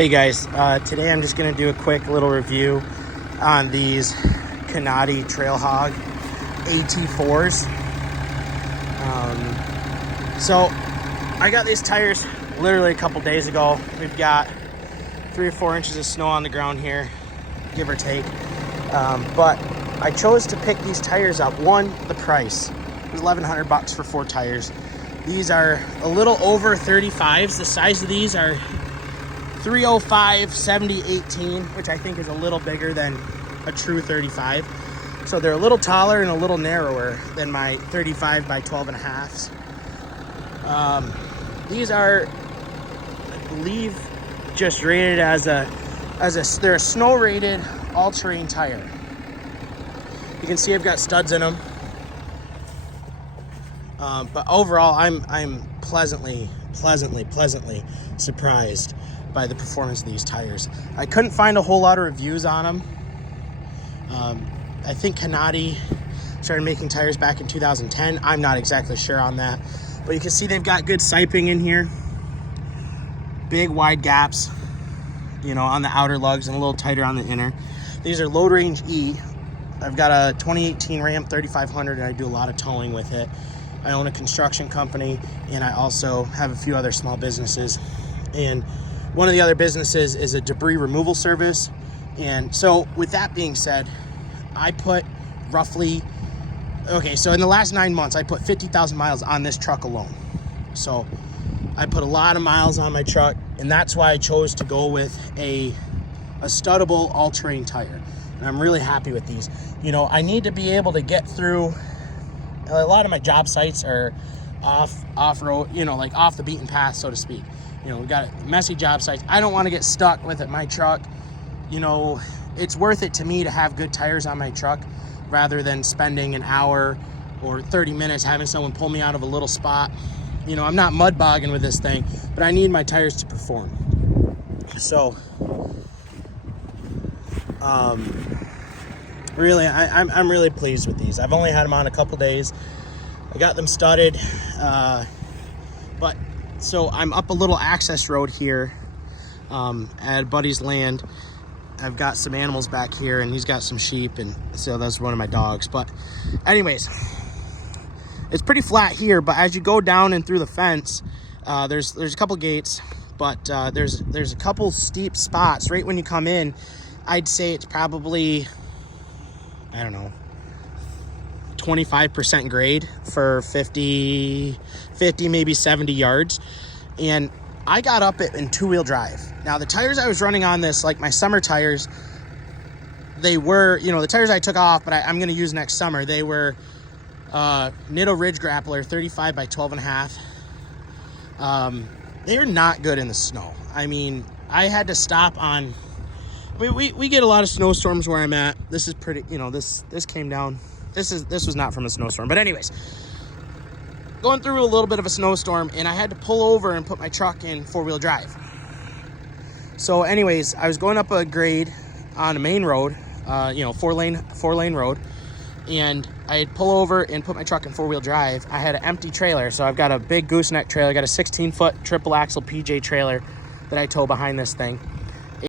Hey guys, today I'm just going to do a quick little review on these Kanati Trail AT4s. So I got these tires literally a couple days ago. We've got 3 or 4 inches of snow on the ground here, give or take. But I chose to pick these tires up. One, the price. It was $1,100 for 4 tires. These are a little over 35s. The size of these are 305 70 18, which I think is a little bigger than a true 35. So they're a little taller and a little narrower than my 35 by 12 and a halves. These are, I believe, just rated as they're a snow rated all-terrain tire. You can see I've got studs in them. But overall, I'm pleasantly surprised by the performance of these tires. I couldn't find a whole lot of reviews on them. I think Kanati started making tires back in 2010. I'm not exactly sure on that, but you can see they've got good siping in here. Big wide gaps, you know, on the outer lugs and a little tighter on the inner. These are Load Range E. I've got a 2018 Ram 3500 and I do a lot of towing with it. I own a construction company and I also have a few other small businesses. And one of the other businesses is a debris removal service. And so with that being said, I put roughly, so in the last 9 months, I put 50,000 miles on this truck alone. So I put a lot of miles on my truck, and that's why I chose to go with a studdable all-terrain tire. And I'm really happy with these. You know, I need to be able to get through, a lot of my job sites are off-road, you know, like off the beaten path, so to speak. You know, we got messy job sites. I don't want to get stuck with my truck. You know, it's worth it to me to have good tires on my truck rather than spending an hour or 30 minutes having someone pull me out of a little spot. You know, I'm not mud bogging with this thing, but I need my tires to perform. So, really, I'm really pleased with these. I've only had them on a couple days. I got them studded, but so I'm up a little access road here at Buddy's land. I've got some animals back here and he's got some sheep, and so that's one of my dogs. But anyways, it's pretty flat here, but as you go down and through the fence, there's a couple gates, but there's a couple steep spots right when you come in. I'd say it's probably, I don't know, 25% grade for 50 maybe 70 yards. And I got up it in 2-wheel drive. Now the tires I was running on this, like my summer tires, they were, you know, the tires I took off, but I'm going to use next summer. They were Nitto Ridge Grappler 35 by 12 and a half. They are not good in the snow. I mean, I had to stop on, we get a lot of snowstorms where I'm at. This is pretty, you know, this came down. This was not from a snowstorm, but anyways, going through a little bit of a snowstorm, and I had to pull over and put my truck in 4-wheel drive. So anyways, I was going up a grade on a main road, you know, four lane road, and I'd pull over and put my truck in 4-wheel drive. I had an empty trailer, so I've got a big gooseneck trailer. I got a 16-foot triple axle PJ trailer that I tow behind this thing.